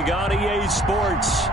on EA Sports.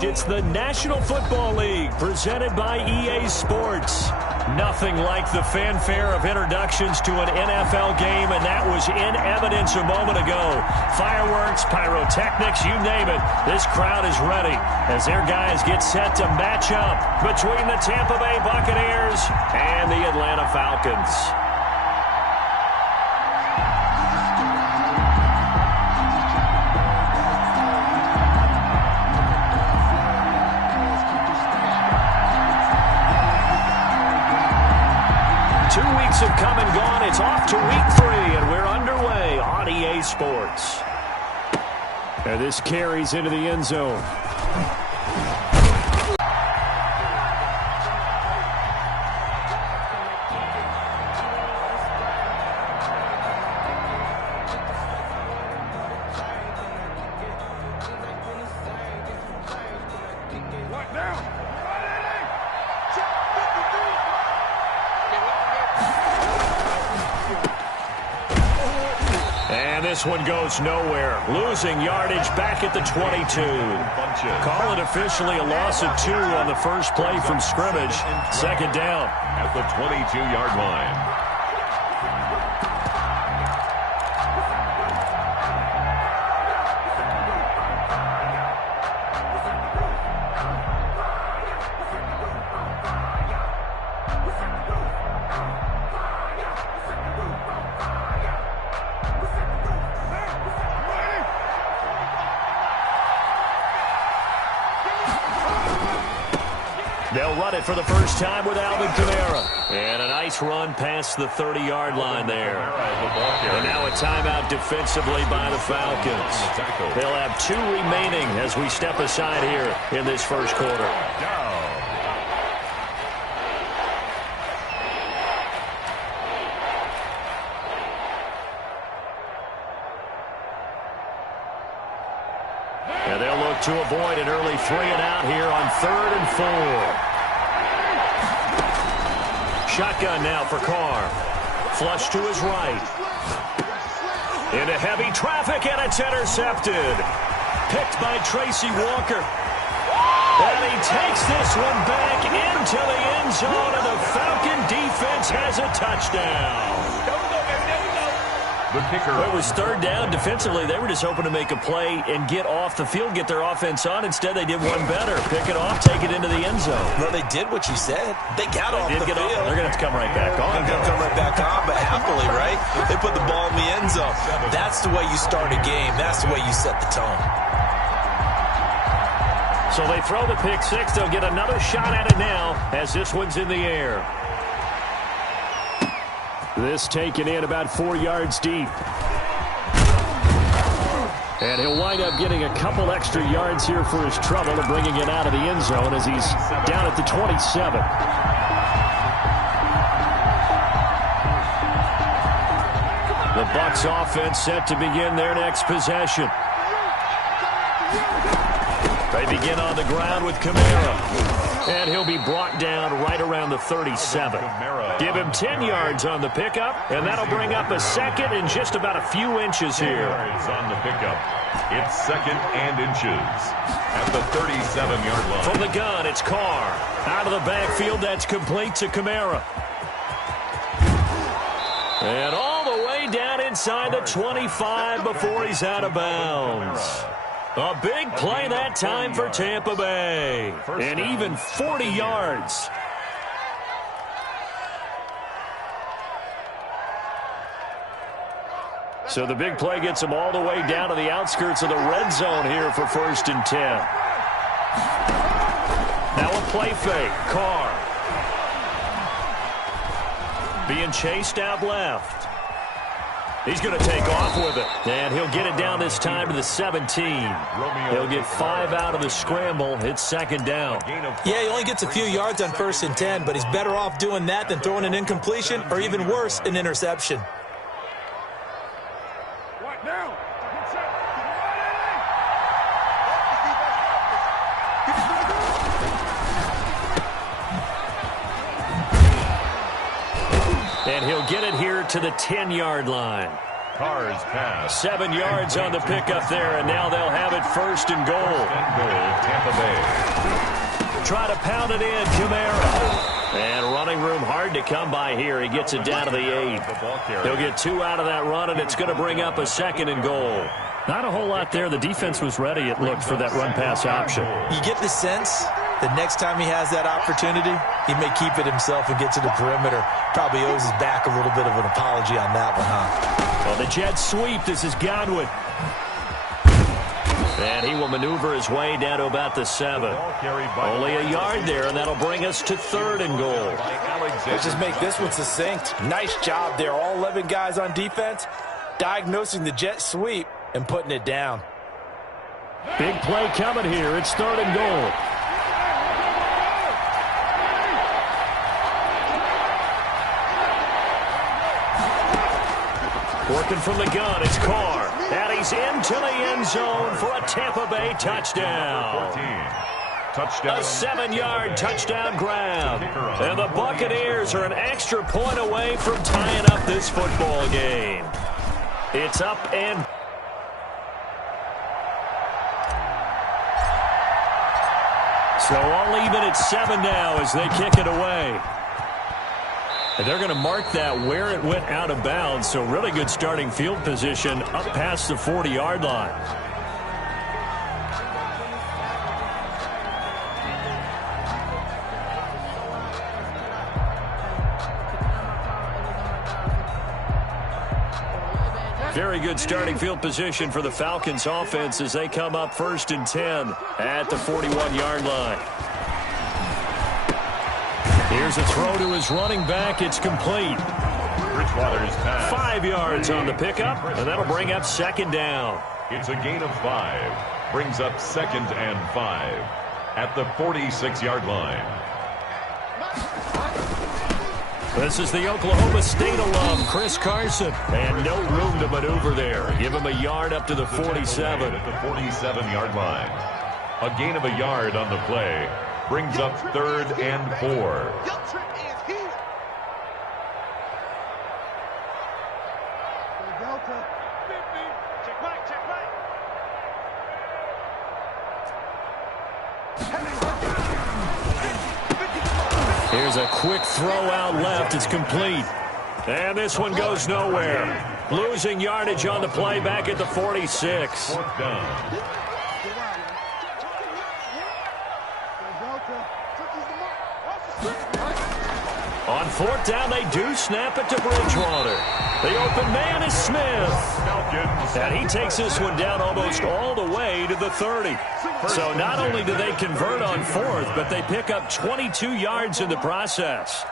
It's the National Football League presented by EA Sports. Nothing like the fanfare of introductions to an NFL game, and that was in evidence a moment ago. Fireworks, pyrotechnics, you name it. This crowd is ready as their guys get set to match up between the Tampa Bay Buccaneers and the Atlanta Falcons. 2 weeks have come and gone. It's off to week 3, and we're underway on EA Sports. And this carries into the end zone. This one goes nowhere. Losing yardage back at the 22. Call it officially a loss of 2 on the first play from scrimmage. Second down at the 22-yard line. They'll run it for the first time with Alvin Kamara. And a nice run past the 30-yard line there. And now a timeout defensively by the Falcons. They'll have 2 remaining as we step aside here in this first quarter. And they'll look to avoid an early 3-and-out here on 3rd and 4. Shotgun now for Carr. Flush to his right. Into heavy traffic, and it's intercepted. Picked by Tracy Walker. And he takes this one back into the end zone, and the Falcon defense has a touchdown. The kicker. It was third down. Defensively, they were just hoping to make a play and get off the field, get their offense on. Instead, they did one better. Pick it off, take it into the end zone. Well, they did what you said. They got off the field. They're going to have to come right back on. They're going to come right back on, but happily, right? They put the ball in the end zone. That's the way you start a game. That's the way you set the tone. So they throw the pick six. They'll get another shot at it now as this one's in the air. This taken in about 4 yards deep. And he'll wind up getting a couple extra yards here for his trouble and bringing it out of the end zone as he's down at the 27. The Bucs offense set to begin their next possession. They begin on the ground with Kamara. And he'll be brought down right around the 37. Give him 10 yards on the pickup, and that'll bring up a second in just about a few inches here. On the pickup. It's second and inches at the 37-yard line. From the gun, it's Carr. Out of the backfield, that's complete to Kamara. And all the way down inside the 25 before he's out of bounds. A big play that time for Tampa Bay. And even 40 yards. So the big play gets him all the way down to the outskirts of the red zone here for 1st and 10. Now a play fake. Carr. Being chased out left. He's going to take off with it. And he'll get it down this time to the 17. He'll get 5 out of the scramble. It's second down. Yeah, he only gets a few yards on 1st and 10, but he's better off doing that than throwing an incompletion or even worse, an interception. And he'll get it here to the 10-yard line. Carr's pass. 7 yards on the pickup there, and now they'll have it 1st and goal. Tampa Bay. Try to pound it in, Kamara. And running room hard to come by here. He gets it down to the 8. He'll get 2 out of that run, and it's going to bring up a 2nd and goal. Not a whole lot there. The defense was ready, it looked, for that run-pass option. You get the sense the next time he has that opportunity, he may keep it himself and get to the perimeter. Probably owes his back a little bit of an apology on that one, huh? Well, the jet sweep. This is Godwin. And he will maneuver his way down to about the 7. Only a yard there, and that'll bring us to 3rd and goal. Let's just make this one succinct. Nice job there. All 11 guys on defense diagnosing the jet sweep and putting it down. Big play coming here. It's 3rd and goal. Working from the gun, it's Carr. And he's into the end zone for a Tampa Bay touchdown. 14. Touchdown. A 7-yard touchdown grab. And the Buccaneers are an extra point away from tying up this football game. It's up and... So all even at 7 now as they kick it away. And they're going to mark that where it went out of bounds. So really good starting field position up past the 40-yard line. Very good starting field position for the Falcons offense as they come up 1st and 10 at the 41-yard line. Here's a throw to his running back. It's complete. Bridgewater's pass. 5 yards on the pickup, and that'll bring up 2nd down. It's a gain of 5. Brings up 2nd and 5 at the 46-yard line. This is the Oklahoma State alum, Chris Carson. And no room to maneuver there. Give him a yard up to the 47. At the 47-yard line. A gain of a yard on the play. Brings up 3rd and 4. Here's a quick throw out left. It's complete. And this one goes nowhere. Losing yardage on the play back at the 46. Fourth down. On fourth down, they do snap it to Bridgewater. The open man is Smith. And he takes this one down almost all the way to the 30. So not only do they convert on fourth, but they pick up 22 yards in the process.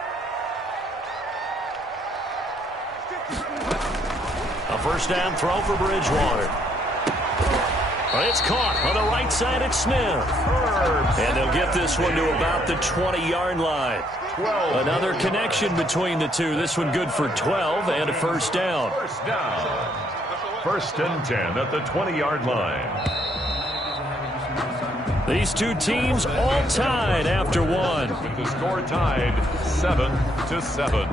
A first down throw for Bridgewater. But it's caught on the right side at Smith. And they'll get this one to about the 20-yard line. Another connection between the two. This one good for 12 and a first down. First down. First and 10 at the 20-yard line. These two teams all tied after one. With the score tied 7-7.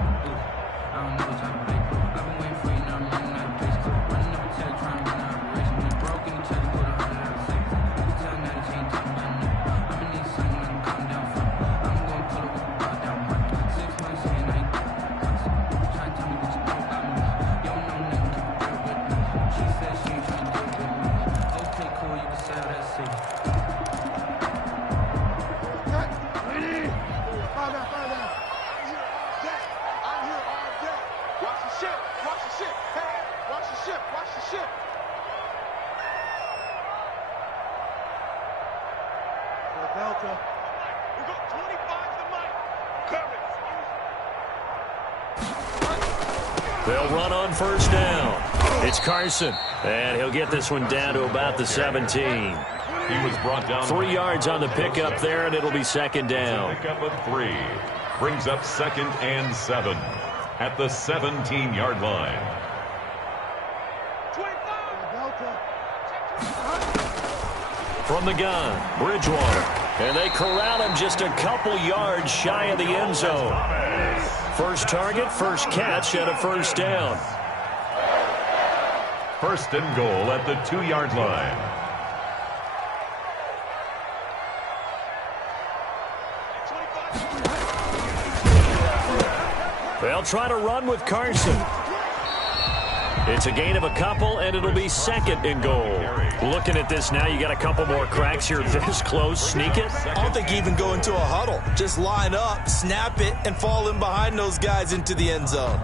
They'll run on first down. It's Carson, and he'll get this one down to about the 17. He was brought down 3 yards on the pickup there, and it'll be second down. Pickup of 3. Brings up second and 7 at the 17-yard line. From the gun, Bridgewater. And they corral him just a couple yards shy of the end zone. First target, first catch, and a first down. First and goal at the 2-yard line. They'll try to run with Carson. It's a gain of a couple, and it'll be second and goal. Looking at this now, you got a couple more cracks here this close. Sneak it? I don't think you even go into a huddle. Just line up, snap it, and fall in behind those guys into the end zone.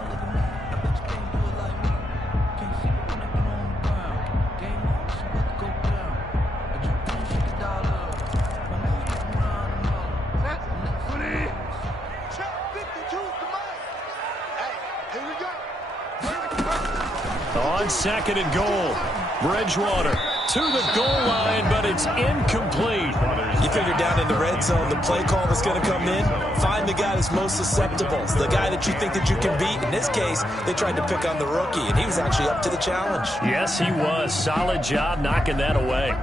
On second and goal, Bridgewater to the goal line, but it's incomplete. You figure down in the red zone, the play call that's going to come in, find the guy that's most susceptible, the guy that you think that you can beat. In this case, they tried to pick on the rookie, and he was actually up to the challenge. Yes, he was. Solid job knocking that away.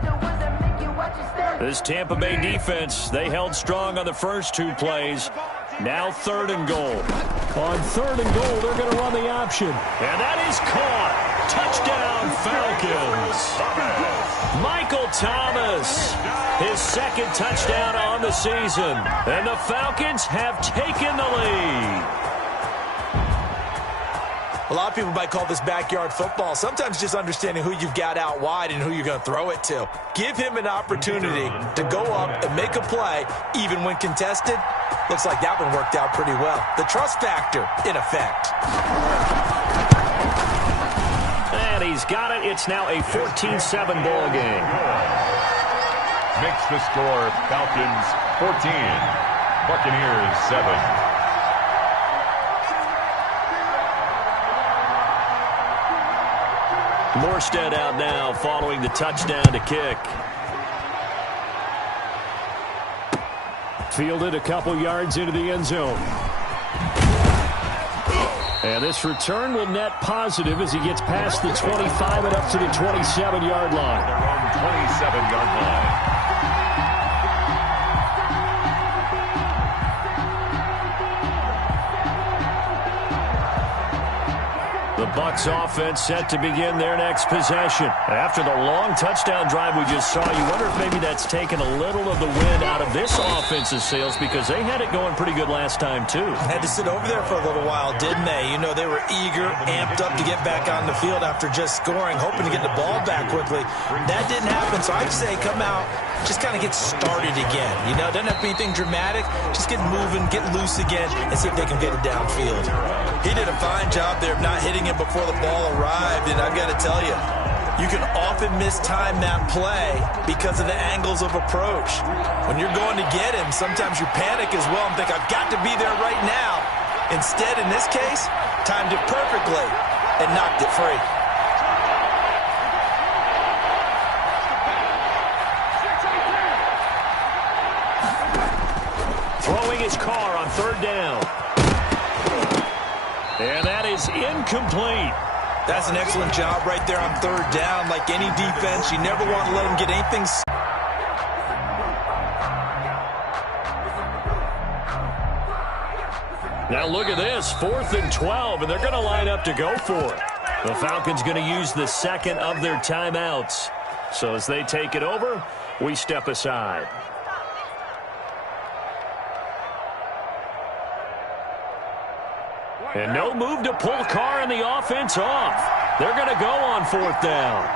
This Tampa Bay defense, they held strong on the first 2 plays. Now third and goal. On third and goal, they're going to run the option. And that is caught. Touchdown, Falcons. Michael Thomas, his second touchdown on the season. And the Falcons have taken the lead. A lot of people might call this backyard football. Sometimes just understanding who you've got out wide and who you're going to throw it to. Give him an opportunity to go up and make a play, even when contested. Looks like that one worked out pretty well. The trust factor, in effect. And he's got it. It's now a 14-7 ball game. Makes the score Falcons 14, Buccaneers 7. Morstead out now following the touchdown to kick. Fielded a couple yards into the end zone. And this return will net positive as he gets past the 25 and up to the 27-yard line. Their own 27-yard line. The Bucs offense set to begin their next possession. After the long touchdown drive we just saw, you wonder if maybe that's taken a little of the wind out of this offense's sails because they had it going pretty good last time, too. Had to sit over there for a little while, didn't they? You know, they were eager, amped up to get back on the field after just scoring, hoping to get the ball back quickly. That didn't happen, so I'd say come out, just kind of get started again. You know, doesn't have to be anything dramatic. Just get moving, get loose again, and see if they can get it downfield. He did a fine job there of not hitting him before the ball arrived, and I've got to tell you, you can often mistime that play because of the angles of approach. When you're going to get him, sometimes you panic as well and think, I've got to be there right now. Instead, in this case, timed it perfectly and knocked it free. Throwing his car on third down. And that is incomplete. That's an excellent job right there on third down. Like any defense, you never want to let them get anything. Now look at this, 4th and 12, and they're going to line up to go for it. The Falcons going to use the second of their timeouts. So as they take it over, we step aside. And no move to pull Carr and the offense off. They're going to go on 4th down.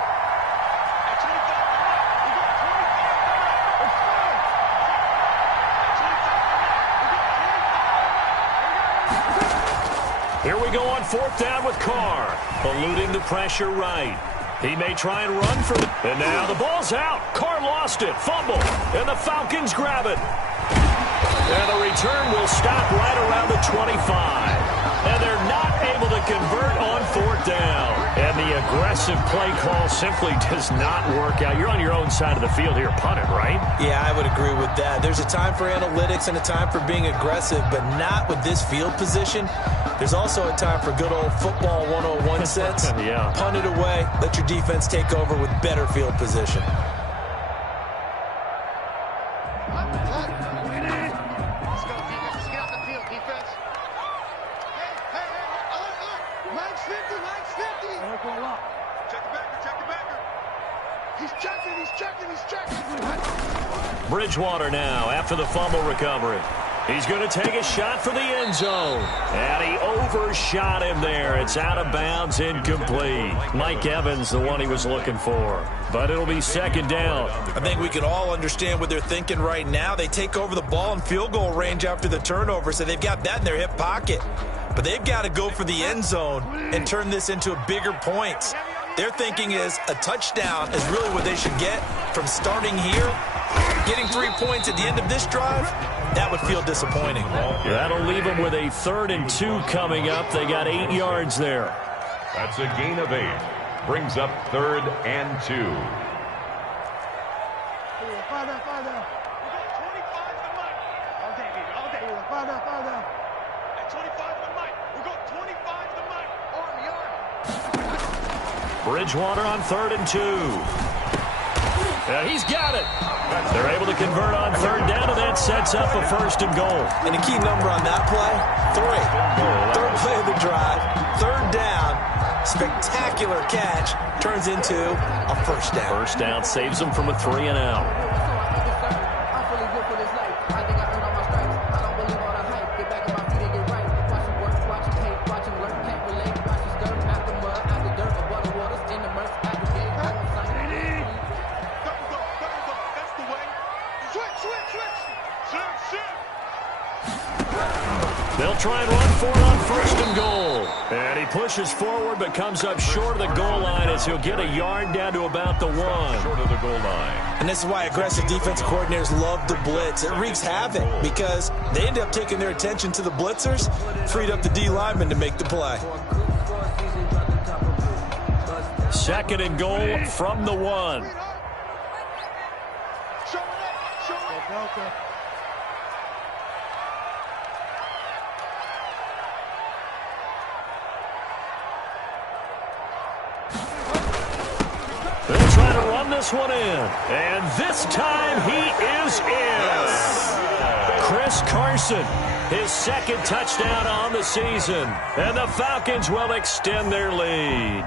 Here we go on 4th down with Carr, eluding the pressure right. He may try and run for it. And now the ball's out. Carr lost it. Fumble. And the Falcons grab it. And the return will stop right around the 25. And they're not able to convert on 4th down. And the aggressive play call simply does not work out. You're on your own side of the field here, punt it, right? Yeah, I would agree with that. There's a time for analytics and a time for being aggressive, but not with this field position. There's also a time for good old football 101 sense. Yeah. Punt it away, let your defense take over with better field position. Bridgewater now after the fumble recovery. He's going to take a shot for the end zone. And he overshot him there. It's out of bounds, incomplete. Mike Evans, the one he was looking for. But it'll be 2nd down. I think we can all understand what they're thinking right now. They take over the ball in field goal range after the turnover, so they've got that in their hip pocket. But they've got to go for the end zone and turn this into a bigger points. Their thinking is a touchdown is really what they should get from starting here. Getting 3 points at the end of this drive, that would feel disappointing. That'll leave them with a 3rd and 2 coming up. They got 8 yards there. That's a gain of 8. Brings up 3rd and 2. Bridgewater on 3rd and 2. And he's got it. They're able to convert on 3rd down, and that sets up a 1st and goal. And the key number on that play, 3. 3rd play of the drive, 3rd down, spectacular catch, turns into a 1st down. 1st down saves them from a 3 and out. They'll try and run for it on 1st and goal. And he pushes forward but comes up short of the goal line as he'll get a yard down to about the 1. Short of the goal line. And this is why aggressive defense coordinators love to blitz. It wreaks havoc because they end up taking their attention to the blitzers, freed up the D lineman to make the play. 2nd and goal from the 1. They'll try to run this one in. And this time he is in. Chris Carson, his second touchdown on the season. And the Falcons will extend their lead.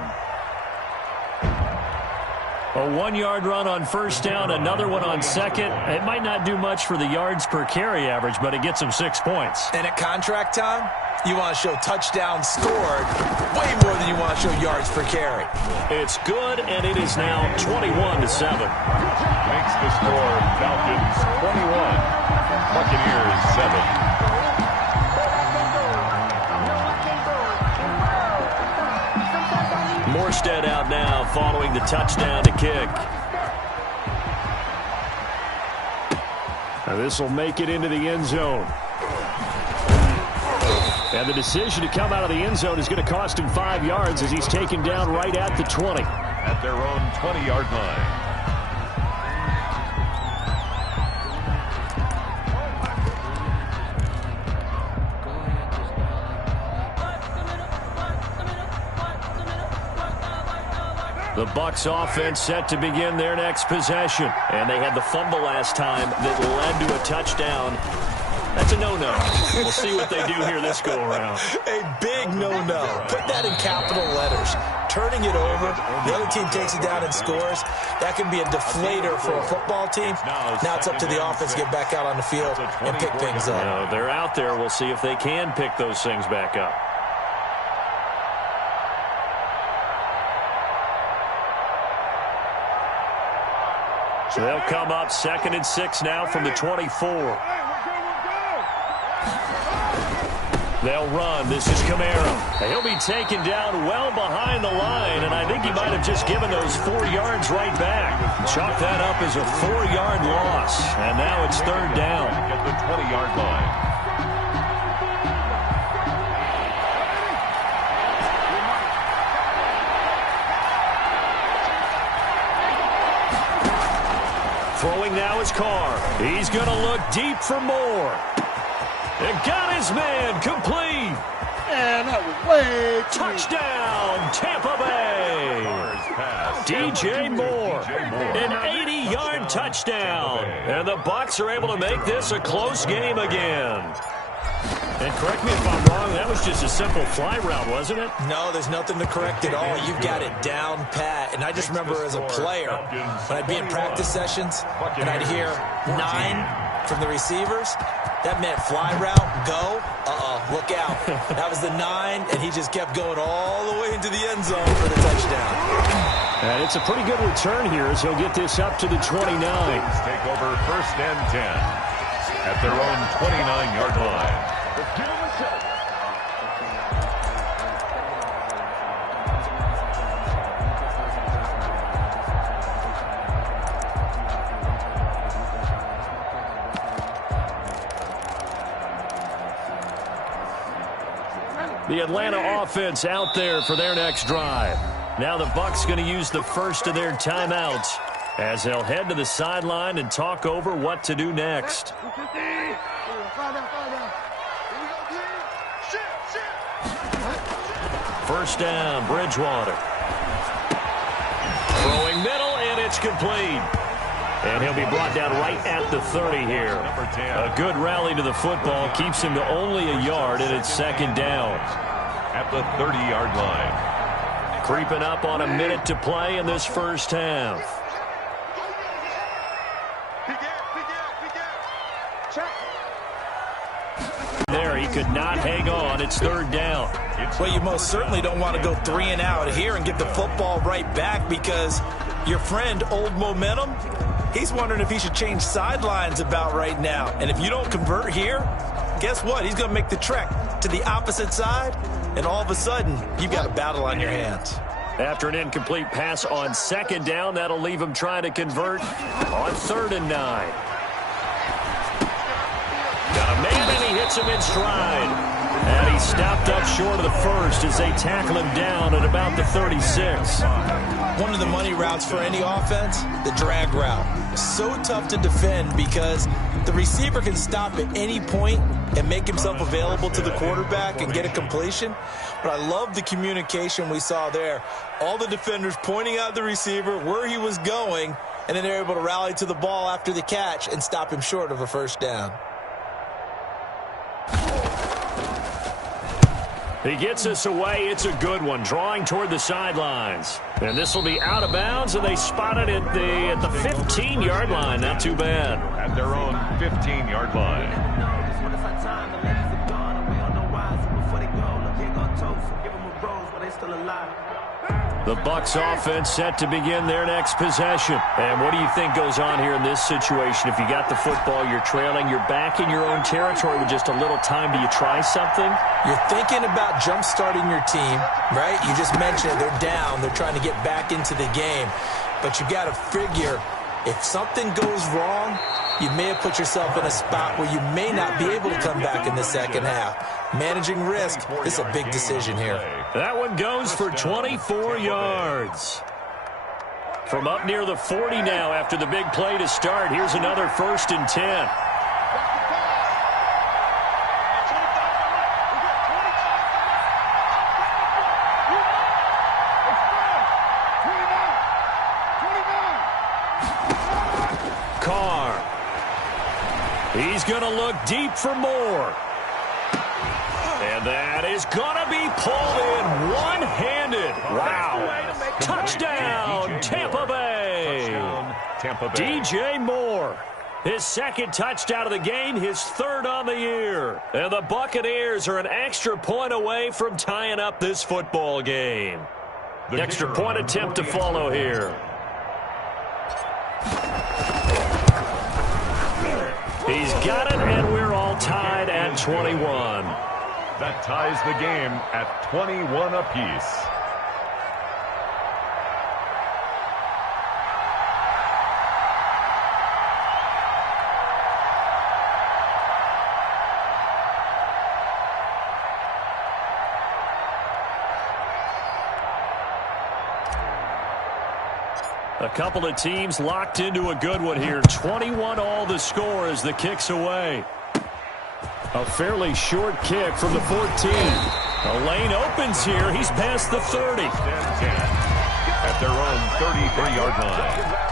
A 1-yard run on first down, another one on second. It might not do much for the yards per carry average, but it gets them 6 points. And at contract time, you want to show touchdowns scored way more than you want to show yards per carry. It's good, and it is now 21-7. Makes the score Falcons 21, Buccaneers 7. Morstead out now following the touchdown to kick. Now this will make it into the end zone. And the decision to come out of the end zone is going to cost him 5 yards as he's taken down right at the 20. At their own 20-yard line. The Bucs offense set to begin their next possession. And they had the fumble last time that led to a touchdown. That's a no-no. We'll see what they do here this go-around. A big no-no. Put that in capital letters. Turning it over, the other team takes it down and scores. That can be a deflator for a football team. Now it's up to the offense to get back out on the field and pick things up. You know, they're out there. We'll see if they can pick those things back up. So they'll come up 2nd and 6 now from the 24. They'll run. This is Kamara. He'll be taken down well behind the line, and I think he might have just given those 4 yards right back. Chalk that up as a 4-yard loss, and now it's 3rd down. At the 20-yard line. Throwing now is Carr. He's going to look deep for more. And got his man complete. And that was way touchdown, Tampa Bay. DJ Moore. An 80-yard touchdown. And the Bucs are able to make this a close game again. And correct me if I'm wrong, that was just a simple fly route, wasn't it? No, there's nothing to correct at all. You've got it down pat. And I just remember as a player, when I'd be in practice sessions, and I'd hear 9 from the receivers, that meant fly route, go, look out. That was the 9, and he just kept going all the way into the end zone for the touchdown. And it's a pretty good return here as he'll get this up to the 29. Take over 1st and 10 at their own 29-yard line. The Atlanta offense out there for their next drive. Now the Bucs going to use the first of their timeouts as they'll head to the sideline and talk over what to do next. First down, Bridgewater. Throwing middle, and it's complete. And he'll be brought down right at the 30 here. A good rally to the football keeps him to only a yard, and it's 2nd down. At the 30-yard line. Creeping up on a minute to play in this first half. There, he could not hang on. It's 3rd down. Well, you most certainly don't want to go 3 and out here and get the football right back because your friend, Old Momentum, he's wondering if he should change sidelines about right now. And if you don't convert here, guess what? He's going to make the trek to the opposite side, and all of a sudden, you've got a battle on your hands. After an incomplete pass on 2nd down, that'll leave him trying to convert on 3rd and 9. Got a man, and he hits him in stride. And he stopped up short of the first as they tackle him down at about the 36. One of the money routes for any offense, the drag route. So tough to defend because the receiver can stop at any point and make himself available to the quarterback and get a completion. But I love the communication we saw there. All the defenders pointing out the receiver, where he was going, and then they're able to rally to the ball after the catch and stop him short of a first down. He gets us away. It's a good one, drawing toward the sidelines. And this will be out of bounds, and they spot it at the 15-yard line. Not too bad. At their own 15-yard line. The Bucs offense set to begin their next possession. And what do you think goes on here in this situation? If you got the football, you're trailing, you're back in your own territory with just a little time. Do you try something? You're thinking about jump-starting your team, right? You just mentioned it. They're down. They're trying to get back into the game. But you got to figure if something goes wrong, you may have put yourself in a spot where you may not be able to come back in the second half. Managing risk is a big decision here. That one goes for 24 yards. From up near the 40 now after the big play to start. Here's another 1st and 10. He's going to look deep for more. And that is going to be pulled in one-handed. Wow. Touchdown, Tampa Bay. DJ Moore. His 2nd touchdown of the game, his 3rd on the year. And the Buccaneers are an extra point away from tying up this football game. Extra point attempt to follow here. He's got it, and we're all tied at 21. That ties the game at 21 apiece. A couple of teams locked into a good one here. 21 all the score as the kick's away. A fairly short kick from the 14. The lane opens here. He's past the 30. At their own 33-yard line.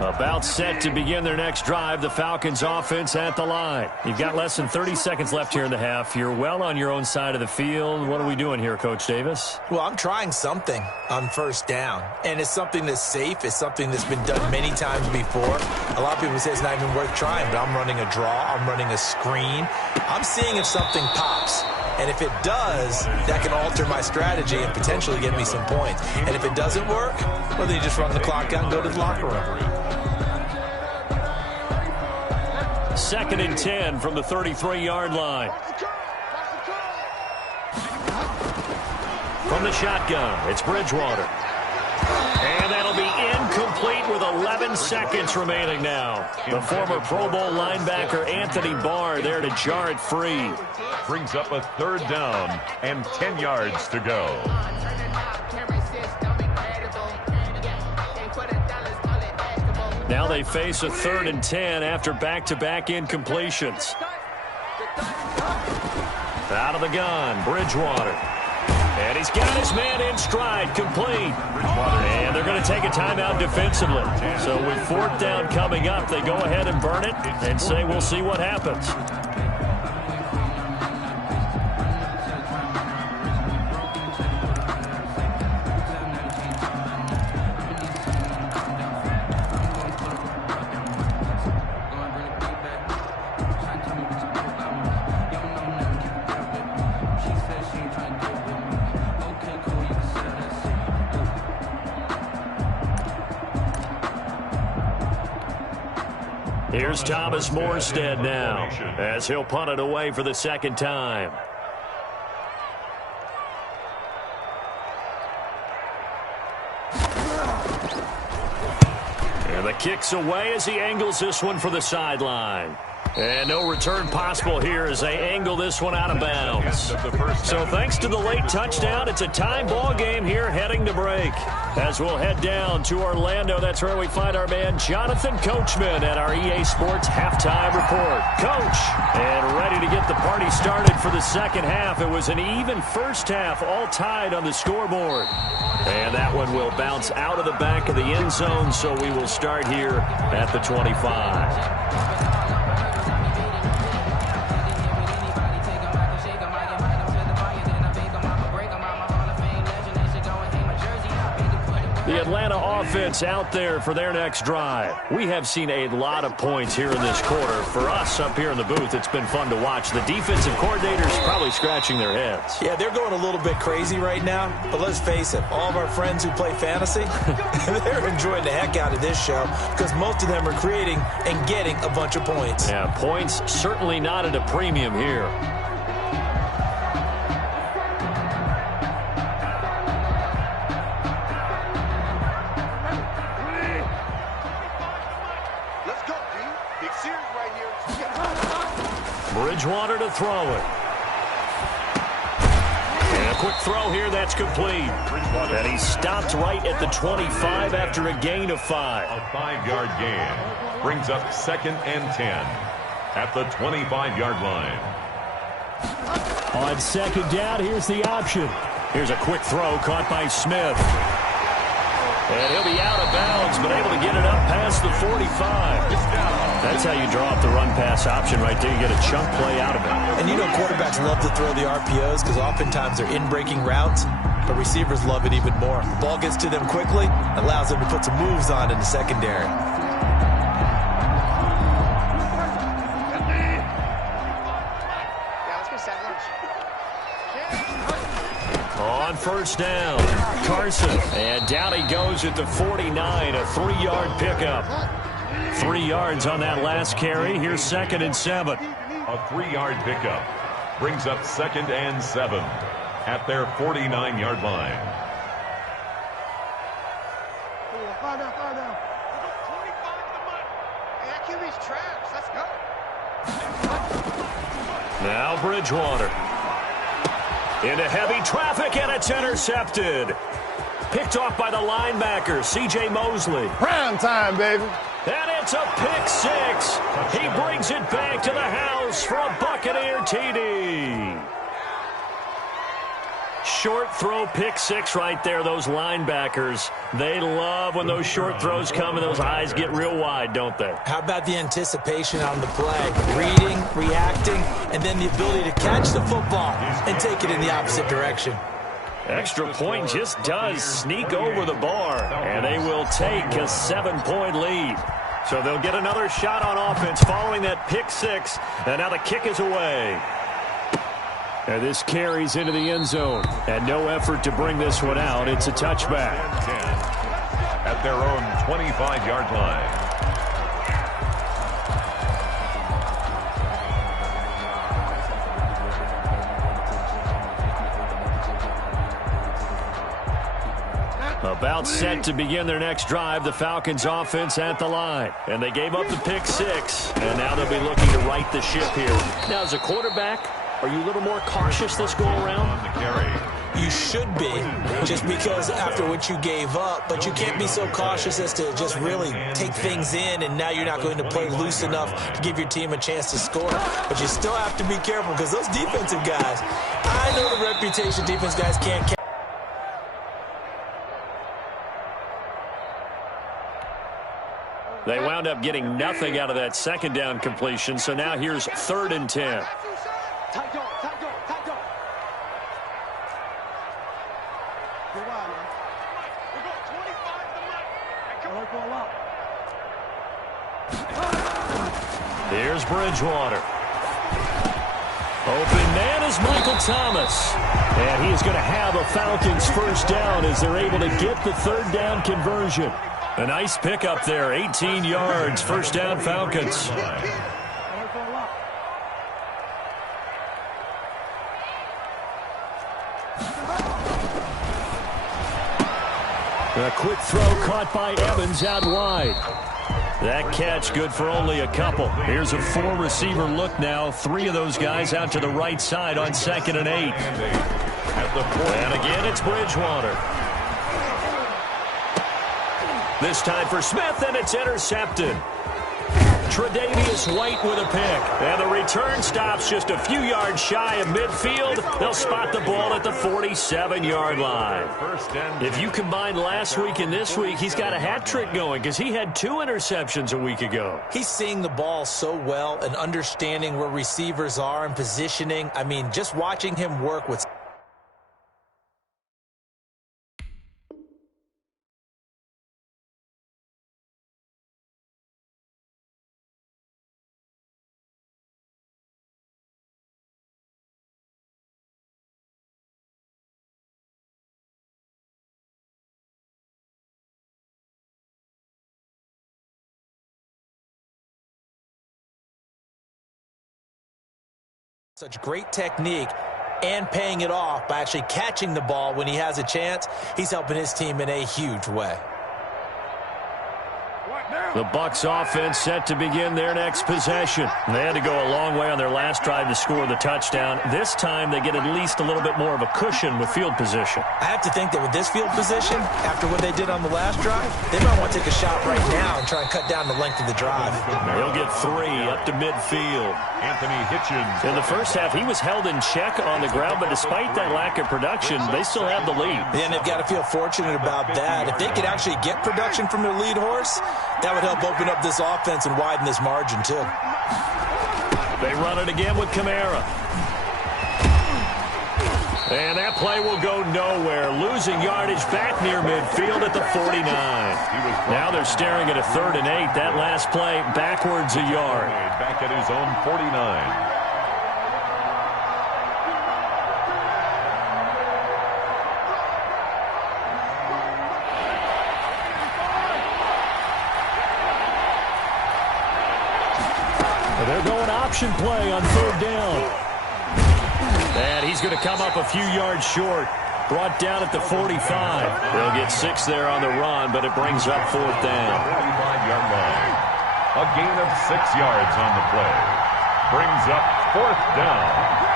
About set to begin their next drive. The Falcons offense at the line. You've got less than 30 seconds left here in the half. You're well on your own side of the field. What are we doing here, Coach Davis? Well, I'm trying something on 1st down. And it's something that's safe. It's something that's been done many times before. A lot of people say it's not even worth trying, but I'm running a draw. I'm running a screen. I'm seeing if something pops. And if it does, that can alter my strategy and potentially get me some points. And if it doesn't work, well, then you just run the clock out and go to the locker room. 2nd and 10 from the 33-yard line. From the shotgun, it's Bridgewater. And that'll be incomplete with 11 seconds remaining now. The former Pro Bowl linebacker Anthony Barr there to jar it free. Brings up a 3rd down and 10 yards to go. Now they face a 3rd and 10 after back-to-back incompletions. Out of the gun, Bridgewater. And he's got his man in stride, complete. And they're going to take a timeout defensively. So with 4th down coming up, they go ahead and burn it and say we'll see what happens. Here's Thomas Morstead now as he'll punt it away for the 2nd time. And the kick's away as he angles this one for the sideline. And no return possible here as they angle this one out of bounds. So thanks to the late touchdown, it's a tie ball game here heading to break. As we'll head down to Orlando, that's where we find our man Jonathan Coachman at our EA Sports Halftime Report. Coach, and ready to get the party started for the second half. It was an even first half, all tied on the scoreboard. And that one will bounce out of the back of the end zone, so we will start here at the 25. The Atlanta offense out there for their next drive. We have seen a lot of points here in this quarter. For us up here in the booth, it's been fun to watch. The defensive coordinators probably scratching their heads. Yeah, they're going a little bit crazy right now. But let's face it, all of our friends who play fantasy, they're enjoying the heck out of this show because most of them are creating and getting a bunch of points. Yeah, points certainly not at a premium here. Bridgewater to throw it. And a quick throw here, that's complete. And he stopped right at the 25 after a gain of 5. A 5-yard gain brings up 2nd and 10 at the 25-yard line. On second down, here's the option. Here's a quick throw caught by Smith. And he'll be out of bounds, but able to get it up past the 45. That's how you draw up the run-pass option right there. You get a chunk play out of it. And you know quarterbacks love to throw the RPOs because oftentimes they're in-breaking routes, but receivers love it even more. The ball gets to them quickly, allows them to put some moves on in the secondary. On first down, Carson. And down he goes at the 49, a 3-yard pickup. 3 yards on that last carry. Here's 2nd and 7. A 3-yard pickup brings up 2nd and 7 at their 49-yard line. Now Bridgewater. Into heavy traffic, and it's intercepted. Picked off by the linebacker, C.J. Mosley. Prime time, baby. And it's a pick 6. He brings it back to the house for a Buccaneer TD. Short throw pick 6 right there. Those linebackers, they love when those short throws come and those eyes get real wide, don't they? How about the anticipation on the play? Reading, reacting, and then the ability to catch the football and take it in the opposite direction. Extra point just does sneak over the bar, and they will take a 7-point lead. So they'll get another shot on offense following that pick 6, and now the kick is away. And this carries into the end zone, and no effort to bring this one out. It's a touchback. At their own 25-yard line. About set to begin their next drive, the Falcons offense at the line. And they gave up the pick 6, and now they'll be looking to right the ship here. Now, as a quarterback, are you a little more cautious this go-around? On the carry. You should be, just because after what you gave up, but you can't be so cautious as to just really take things in, and now you're not going to play loose enough to give your team a chance to score. But you still have to be careful because those defensive guys, I know the reputation defense guys can't catch. They wound up getting nothing out of that second down completion, so now here's 3rd and 10. Here's Bridgewater. Open man is Michael Thomas. And he is going to have a Falcons first down as they're able to get the 3rd down conversion. A nice pickup there, 18 yards, first down Falcons. A quick throw caught by Evans out wide. That catch good for only a couple. Here's a 4-receiver look now. 3 of those guys out to the right side on 2nd and 8. And again, it's Bridgewater. This time for Smith, and it's intercepted. Tre'Davious White with a pick. And the return stops just a few yards shy of midfield. They'll spot the ball at the 47-yard line. If you combine last week and this week, he's got a hat trick going because he had 2 interceptions a week ago. He's seeing the ball so well and understanding where receivers are and positioning. I mean, just watching him work with... Such great technique and paying it off by actually catching the ball when he has a chance. He's helping his team in a huge way. The Bucs offense set to begin their next possession. They had to go a long way on their last drive to score the touchdown. This time they get at least a little bit more of a cushion with field position. I have to think that with this field position, after what they did on the last drive, they might want to take a shot right now and try and cut down the length of the drive. He'll get 3 up to midfield. Anthony Hitchens. In the first half, he was held in check on the ground, but despite that lack of production, they still have the lead. And they've got to feel fortunate about that. If they could actually get production from their lead horse, that would help open up this offense and widen this margin, too. They run it again with Kamara. And that play will go nowhere. Losing yardage back near midfield at the 49. Now they're staring at a 3rd and 8. That last play backwards a yard. Back at his own 49. They're going option play on 3rd down. And he's going to come up a few yards short. Brought down at the 45. They'll get 6 there on the run, but it brings up 4th down. 45-yard line. A gain of 6 yards on the play. Brings up 4th down.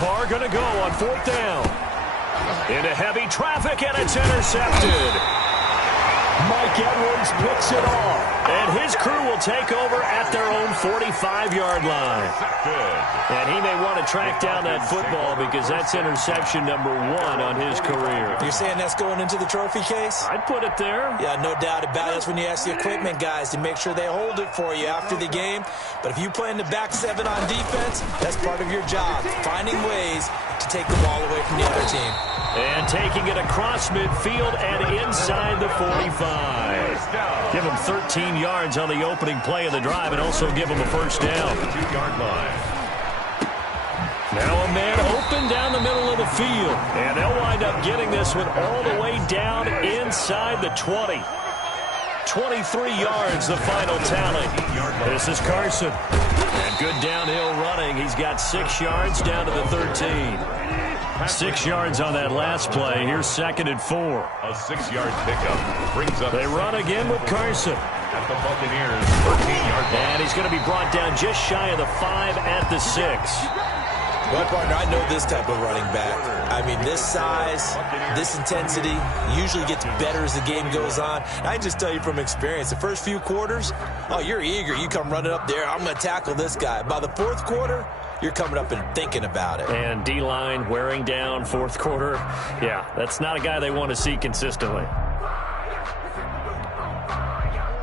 Carr going to go on 4th down. Into heavy traffic, and it's intercepted. Mike Edwards picks it off. And his crew will take over at their own 45-yard line. And he may want to track down that football because that's interception number 1 on his career. You're saying that's going into the trophy case? I'd put it there. Yeah, no doubt about it. That's when you ask the equipment guys to make sure they hold it for you after the game. But if you play in the back 7 on defense, that's part of your job, finding ways to take the ball away from the other team. And taking it across midfield and inside the 45. Give him 13 yards on the opening play of the drive and also give him a 1st down. 2-yard line. Now a man open down the middle of the field. And they'll wind up getting this one all the way down inside the 20. 23 yards, the final tally. This is Carson. And good downhill running. He's got 6 yards down to the 13. 6 yards on that last play. Here's 2nd and 4. A 6-yard pickup brings up. They run again with Carson. At the Buccaneers, 13-yard line. And he's going to be brought down just shy of the 5 at the 6. Well, partner, I know this type of running back. I mean, this size, this intensity usually gets better as the game goes on. I can just tell you from experience, the first few quarters, oh, you're eager. You come running up there, I'm going to tackle this guy. By the 4th quarter, you're coming up and thinking about it. And D-line wearing down 4th quarter. Yeah, that's not a guy they want to see consistently.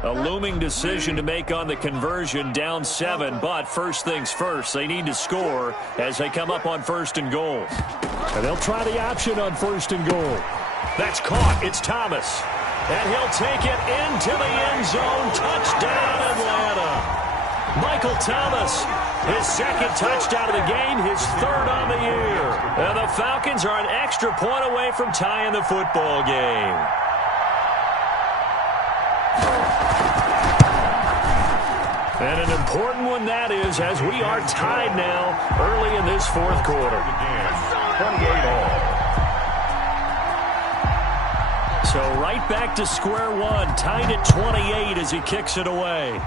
A looming decision to make on the conversion, down 7, but first things first, they need to score as they come up on 1st and goal. And they'll try the option on 1st and goal. That's caught. It's Thomas. And he'll take it into the end zone. Touchdown, Atlanta. Michael Thomas, his 2nd touchdown of the game, his 3rd on the year. And the Falcons are an extra point away from tying the football game. And an important one that is, as we are tied now early in this fourth quarter. 28 all. So right back to square one, tied at 28 as he kicks it away.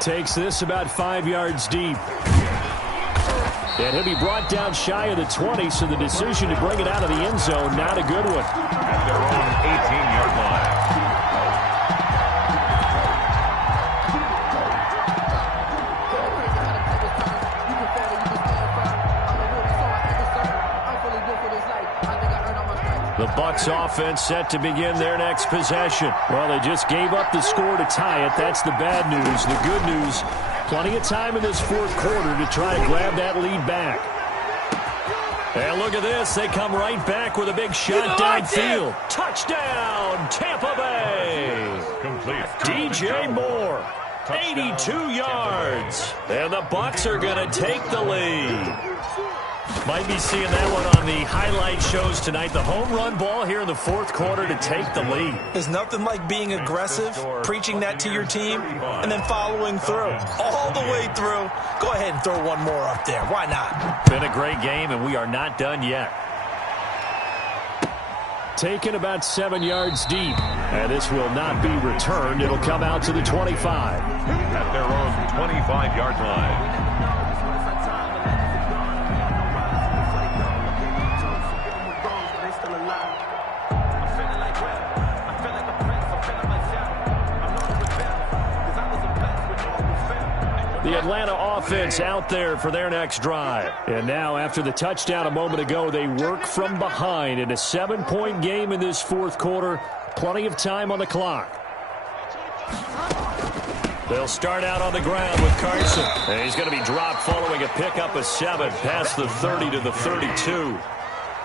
Takes this about 5 yards deep. And he'll be brought down shy of the 20, so the decision to bring it out of the end zone, not a good one. At their own 18-yard line. The Bucs offense set to begin their next possession. Well, they just gave up the score to tie it. That's the bad news. The good news, plenty of time in this fourth quarter to try to grab that lead back. And look at this. They come right back with a big shot downfield. Touchdown, Tampa Bay. Complete. DJ Moore, 82 yards. And the Bucs are going to take the lead. Might be seeing that one on the highlight shows tonight. The home run ball here in the fourth quarter to take the lead. There's nothing like being aggressive, preaching that to your team, and then following through. All the way through. Go ahead and throw one more up there. Why not? Been a great game, and we are not done yet. Taken about 7 yards deep. And this will not be returned. It'll come out to the 25. At their own 25-yard line. The Atlanta offense out there for their next drive. And now, after the touchdown a moment ago, they work from behind in a 7-point game in this fourth quarter. Plenty of time on the clock. They'll start out on the ground with Carson. And he's going to be dropped following a pickup of 7 past the 30 to the 32.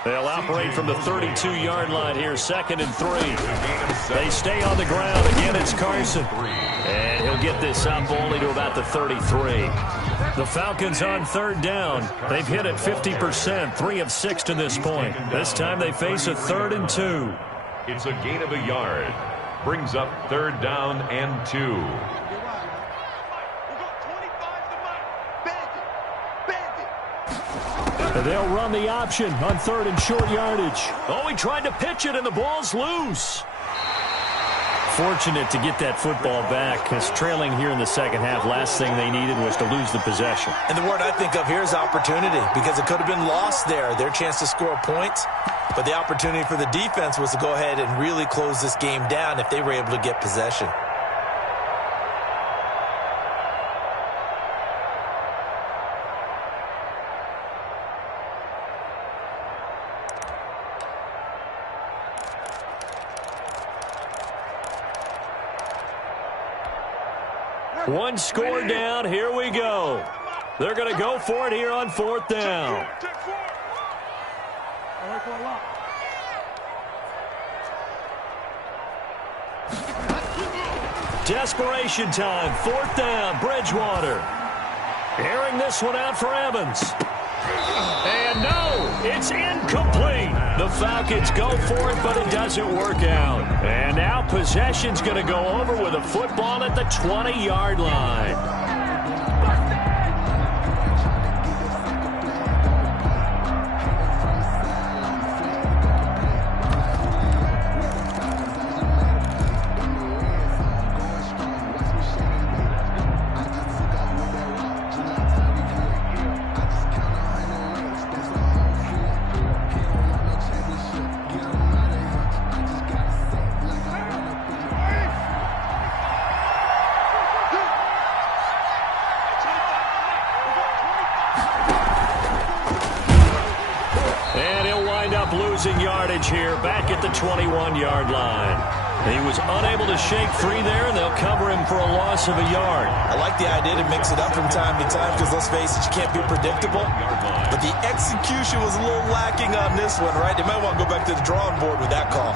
They'll operate from the 32-yard line here, 2nd and 3. They stay on the ground. Again, it's Carson. And he'll get this up only to about the 33. The Falcons on 3rd down. They've hit it 50%, 3 of 6 to this point. This time they face a 3rd and 2. It's a gain of a yard. Brings up 3rd down and 2. They'll run the option on 3rd and short yardage. Oh, he tried to pitch it, and the ball's loose. Fortunate to get that football back, because trailing here in the second half, last thing they needed was to lose the possession. And the word I think of here is opportunity, because it could have been lost there, their chance to score points. But the opportunity for the defense was to go ahead and really close this game down if they were able to get possession. One score down. Here we go. They're going to go for it here on 4th down. Desperation time. 4th down. Bridgewater. Airing this one out for Evans. And no, it's incomplete. The Falcons go for it, but it doesn't work out. And now possession's going to go over with a football at the 20-yard line. Losing yardage here back at the 21-yard line. He was unable to shake free there, and they'll cover him for a loss of a yard. I like the idea to mix it up from time to time because, let's face it, you can't be predictable. But the execution was a little lacking on this one, right? They might want to go back to the drawing board with that call.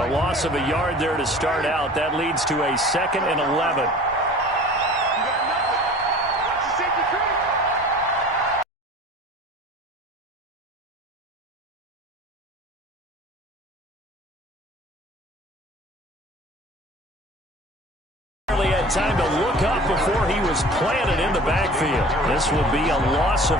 A loss of a yard there to start out. That leads to a 2nd and 11. had time to look up before he was planted in the backfield. This will be a loss of...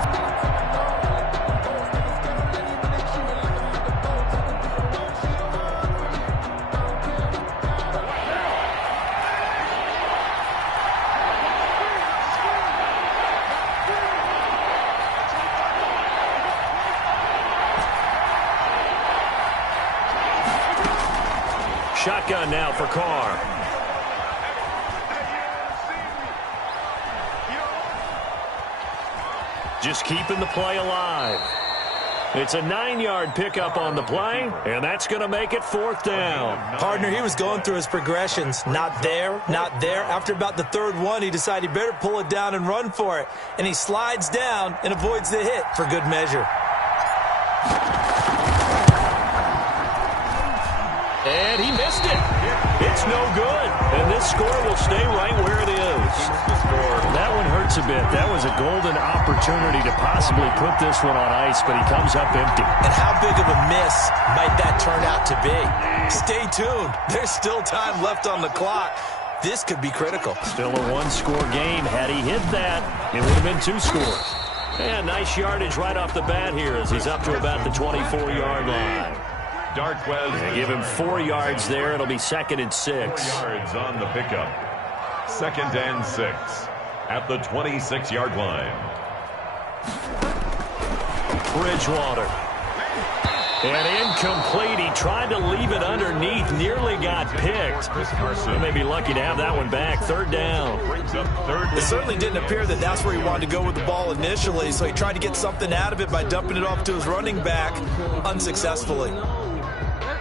Shotgun now for Carr. Just keeping the play alive. It's a 9-yard pickup on the play, and that's going to make it 4th down. Partner, he was going through his progressions. Not there, not there. After about the 3rd one, he decided he better pull it down and run for it. And he slides down and avoids the hit for good measure. And he missed it. It's no good. And this score will stay right where it is. That one hurts a bit. That was a golden opportunity to possibly put this one on ice, but he comes up empty. And how big of a miss might that turn out to be? Stay tuned. There's still time left on the clock. This could be critical. Still a 1-score game. Had he hit that, it would have been 2 scores. And nice yardage right off the bat here as he's up to about the 24-yard line. Darquez. Give him 4 yards there. It'll be 2nd and 6. 4 yards on the pickup. 2nd and 6 at the 26-yard line. Bridgewater. And incomplete. He tried to leave it underneath. Nearly got picked. He may be lucky to have that one back. 3rd down. It certainly didn't appear that that's where he wanted to go with the ball initially, so he tried to get something out of it by dumping it off to his running back unsuccessfully.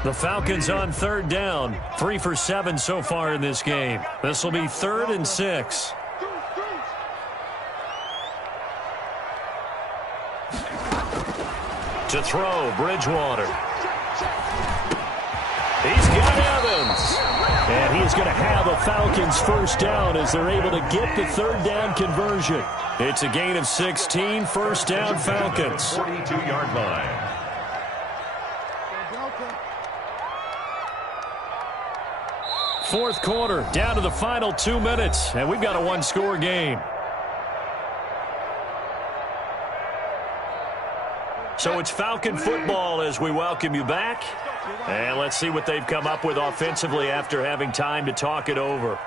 The Falcons on 3rd down. 3 for 7 so far in this game. This will be 3rd and 6. To throw, Bridgewater. He's got Evans. And he's going to have a Falcons 1st down as they're able to get the 3rd down conversion. It's a gain of 16, 1st down Falcons. 42-yard line. Fourth quarter, down to the final 2 minutes, and we've got a 1-score game. So it's Falcon football as we welcome you back. And let's see what they've come up with offensively after having time to talk it over.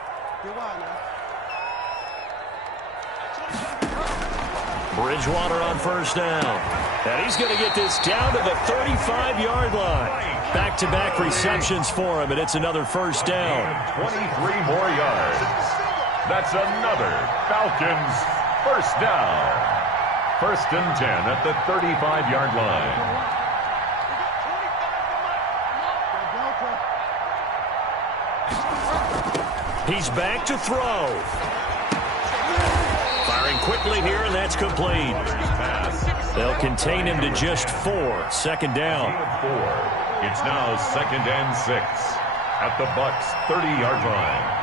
Bridgewater on 1st down. And he's going to get this down to the 35-yard line. Back-to-back receptions for him, and it's another 1st down. 23 more yards. That's another Falcons 1st down. 1st and 10 at the 35-yard line. He's back to throw. Firing quickly here, and that's complete. They'll contain him to just 4. 2nd down. 4. It's now 2nd and 6 at the Bucs 30-yard line.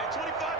At 25.